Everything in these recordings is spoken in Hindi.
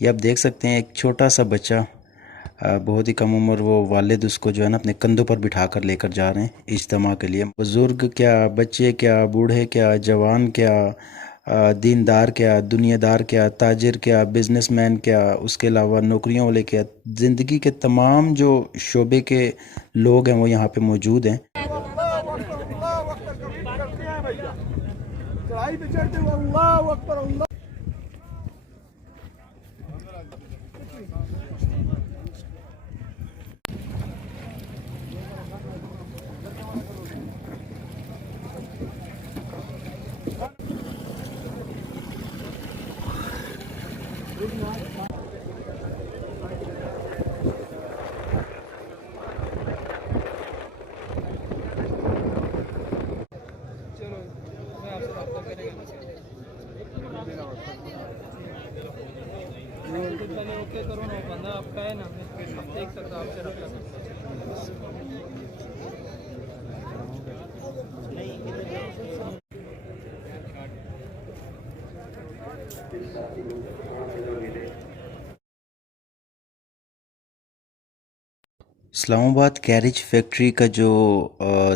ये आप देख सकते हैं, एक छोटा सा बच्चा, बहुत ही कम उम्र, वो वालिद उसको जो है ना अपने कंधों पर बिठा कर लेकर जा रहे हैं इज्तिमा के लिए। बुज़ुर्ग क्या, बच्चे क्या, बूढ़े क्या, जवान क्या, दीनदार क्या, दुनियादार क्या, ताजिर क्या, बिजनेसमैन क्या, उसके अलावा नौकरियों वाले क्या, ज़िंदगी के तमाम जो शोबे के लोग हैं वो यहाँ पे मौजूद हैं। चढ़ाई पे चढ़ते हुए अल्लाह अकबर अल्लाह। पहले ओके करो ना, बंदा आपका है ना, मैं देख सकता आपसे रखा इस्लामाबाद कैरिज फैक्ट्री का जो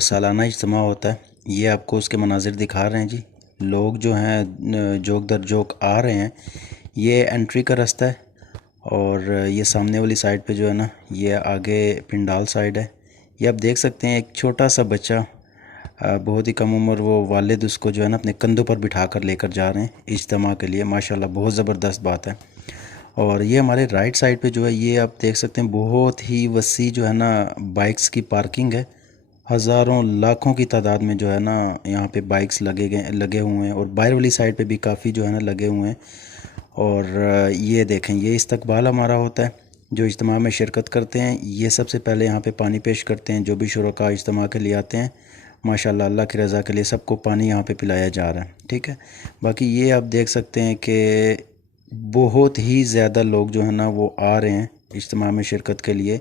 सालाना इज्तिमा होता है, ये आपको उसके मनाजिर दिखा रहे हैं जी। लोग जो हैं जोक दर जोक आ रहे हैं। ये एंट्री का रास्ता है और ये सामने वाली साइड पे जो है ना, ये आगे पिंडाल साइड है। ये आप देख सकते हैं, एक छोटा सा बच्चा, बहुत ही कम उम्र, वो वालिद उसको जो है ना अपने कंधों पर बिठा कर लेकर जा रहे हैं इज्तिमा के लिए। माशाल्लाह बहुत ज़बरदस्त बात है। और ये हमारे राइट साइड पे जो है, ये आप देख सकते हैं, बहुत ही वसी जो है ना बाइक्स की पार्किंग है। हज़ारों लाखों की तादाद में जो है ना यहाँ पे बाइक्स लगे हुए हैं और बाहर वाली साइड पे भी काफ़ी जो है ना लगे हुए हैं। और ये देखें, ये इस्तकबाल हमारा होता है। जो इज्तिमा में शिरकत करते हैं, ये सबसे पहले यहाँ पे पानी पेश करते हैं। जो भी शुरका इज्तिमा के लिए आते हैं, माशाल्लाह अल्लाह की रज़ा के लिए सबको पानी यहाँ पे पिलाया जा रहा है। ठीक है। बाकी ये आप देख सकते हैं कि बहुत ही ज़्यादा लोग जो है ना वो आ रहे हैं इज्तिमा में शिरकत के लिए।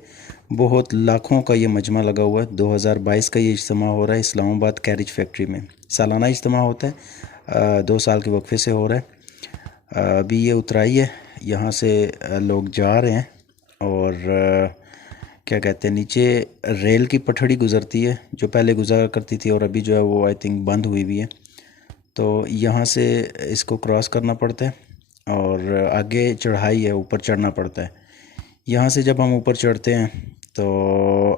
बहुत लाखों का ये मजमा लगा हुआ है। 2022 का ये इज्तिमा हो रहा है इस्लामाबाद कैरिज फैक्ट्री में। सालाना इज्तिमा होता है, 2 साल के वक्फे से हो रहा है। अभी ये उतराई है, यहाँ से लोग जा रहे हैं। और क्या कहते हैं, नीचे रेल की पटड़ी गुज़रती है, जो पहले गुज़रा करती थी और अभी जो है वो आई थिंक बंद हुई हुई है। तो यहाँ से इसको क्रॉस करना पड़ता है और आगे चढ़ाई है, ऊपर चढ़ना पड़ता है। यहाँ से जब हम ऊपर चढ़ते हैं तो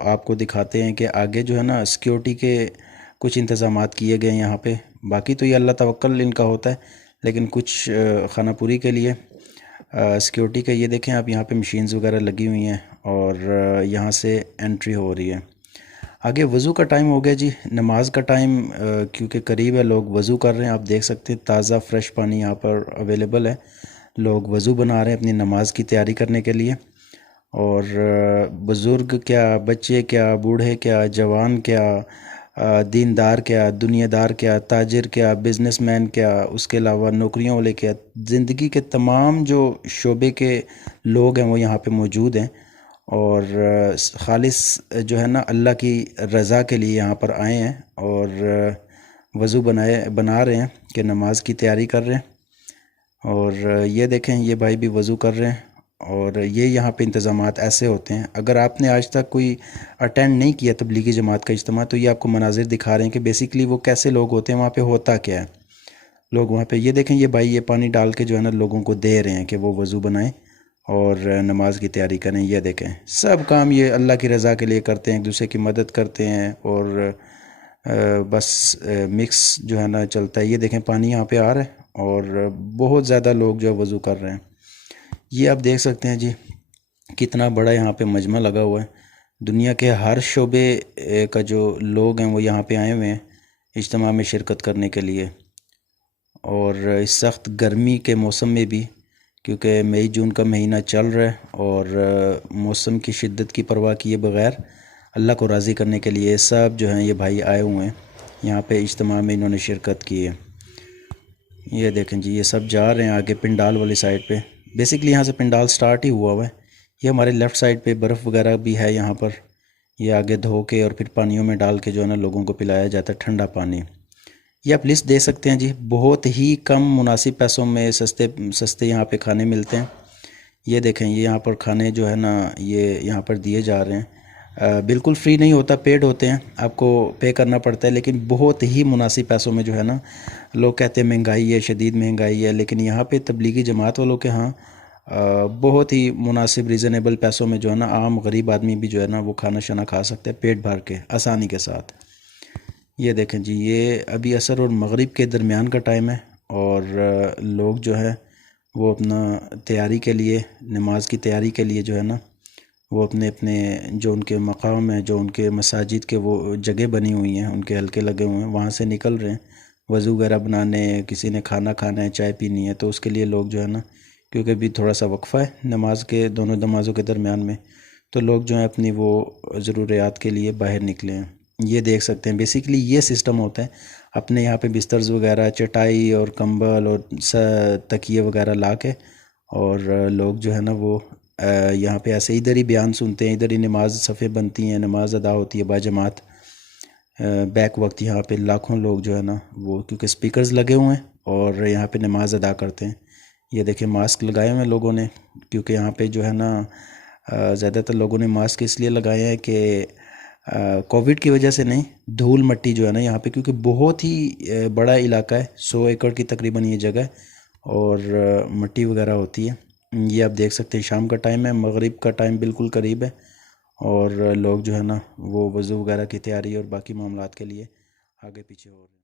आपको दिखाते हैं कि आगे जो है ना सिक्योरिटी के कुछ इंतज़ामात किए गए हैं यहाँ पे। बाकी तो ये अल्लाह तवक्कल इनका होता है, लेकिन कुछ खानापुरी के लिए सिक्योरिटी का, ये देखें आप, यहाँ पे मशीन्स वगैरह लगी हुई हैं और यहाँ से एंट्री हो रही है। आगे वज़ू का टाइम हो गया जी, नमाज का टाइम क्योंकि करीब है, लोग वज़ू कर रहे हैं। आप देख सकते हैं ताज़ा फ्रेश पानी यहाँ पर अवेलेबल है। लोग वज़ू बना रहे हैं अपनी नमाज की तैयारी करने के लिए। और बुज़ुर्ग क्या, बच्चे क्या, बूढ़े क्या, जवान क्या, दीनदार क्या, दुनियादार क्या, ताजिर क्या, बिजनेसमैन क्या, उसके अलावा नौकरियों वाले क्या, ज़िंदगी के तमाम जो शोबे के लोग हैं वो यहाँ पे मौजूद हैं। और खालिस जो है ना अल्लाह की रज़ा के लिए यहाँ पर आए हैं और वज़ू बना रहे हैं कि नमाज की तैयारी कर रहे हैं। और ये देखें, ये भाई भी वज़ू कर रहे हैं। और ये यहाँ पे इंतज़ामात ऐसे होते हैं। अगर आपने आज तक कोई अटेंड नहीं किया तबलीगी जमात का इज्तिमा, तो ये आपको मनाजिर दिखा रहे हैं कि बेसिकली वो कैसे लोग होते हैं, वहाँ पे होता क्या है। लोग वहाँ पे, ये देखें, ये भाई ये पानी डाल के जो है ना लोगों को दे रहे हैं कि वो वज़ू बनाएं और नमाज की तैयारी करें। ये देखें, सब काम ये अल्लाह की रज़ा के लिए करते हैं, एक दूसरे की मदद करते हैं और बस मिक्स जो है ना चलता है। ये देखें, पानी यहाँ पे आ रहा है और बहुत ज़्यादा लोग जो वज़ू कर रहे हैं। ये आप देख सकते हैं जी, कितना बड़ा यहाँ पे मजमा लगा हुआ है। दुनिया के हर शोबे का जो लोग हैं वो यहाँ पे आए हुए हैं इज्तिमा में शिरकत करने के लिए। और इस सख्त गर्मी के मौसम में भी, क्योंकि मई जून का महीना चल रहा है, और मौसम की शिद्दत की परवाह किए बगैर अल्लाह को राज़ी करने के लिए सब जो हैं ये भाई आए हुए हैं यहाँ पे इज्तिमा में, इन्होंने शिरकत की है। ये देखें जी, ये सब जा रहे हैं आगे पिंडाल वाली साइड पे। बेसिकली यहाँ से पिंडाल स्टार्ट ही हुआ है। ये हमारे लेफ़्ट साइड पे बर्फ़ वगैरह भी है यहाँ पर। ये आगे धो के और फिर पानियों में डाल के जो है ना लोगों को पिलाया जाता है ठंडा पानी। ये आप लिस्ट दे सकते हैं जी, बहुत ही कम मुनासिब पैसों में सस्ते सस्ते यहाँ पे खाने मिलते हैं। ये देखें, ये यहाँ पर खाने जो है ना ये यहाँ पर दिए जा रहे हैं। बिल्कुल फ्री नहीं होता, पेड होते हैं, आपको पे करना पड़ता है, लेकिन बहुत ही मुनासिब पैसों में जो है ना। लोग कहते हैं महंगाई है, शदीद महंगाई है, लेकिन यहाँ पे तबलीगी जमात वालों के यहाँ बहुत ही मुनासिब रीज़नेबल पैसों में जो है ना आम गरीब आदमी भी जो है ना वो खाना शाना खा सकते हैं पेट भर के आसानी के साथ। ये देखें जी, ये अभी असर और मगरिब के दरमियान का टाइम है, और लोग जो है वो अपना तैयारी के लिए, नमाज की तैयारी के लिए जो है ना वो अपने अपने जो उनके मकाम है, जो उनके मसाजिद के वो जगह बनी हुई हैं, उनके हल्के लगे हुए हैं, वहाँ से निकल रहे हैं वज़ू वगैरह बनाने, किसी ने खाना खाना है, चाय पीनी है, तो उसके लिए लोग जो है ना, क्योंकि अभी थोड़ा सा वक्फ़ा है नमाज के, दोनों नमाज़ों के दरमियान में, तो लोग जो हैं अपनी वो ज़रूरियात के लिए बाहर निकले हैं। ये देख सकते हैं, बेसिकली ये सिस्टम होता है। अपने यहाँ पे बिस्तर्स वगैरह, चटाई और कंबल और तकिए वगैरह ला के, और लोग जो है ना वो यहाँ पे ऐसे इधर ही बयान सुनते हैं, इधर ही नमाज सफ़े बनती हैं, नमाज अदा होती है बाजमात। बैक वक्त यहाँ पे लाखों लोग जो है ना वो, क्योंकि स्पीकर्स लगे हुए हैं और यहाँ पे नमाज अदा करते हैं। ये देखिए, मास्क लगाए हुए हैं लोगों ने, क्योंकि यहाँ पे जो है ना ज़्यादातर लोगों ने मास्क इसलिए लगाए हैं कि कोविड की वजह से नहीं, धूल मट्टी जो है ना यहाँ पे, क्योंकि बहुत ही बड़ा इलाका है, 100 एकड़ की तकरीबन ये जगह है, और मट्टी वगैरह होती है। ये आप देख सकते हैं, शाम का टाइम है, मगरिब का टाइम बिल्कुल करीब है, और लोग जो है ना वो वज़ू वगैरह की तैयारी और बाकी मामलात के लिए आगे पीछे हो रहे हैं।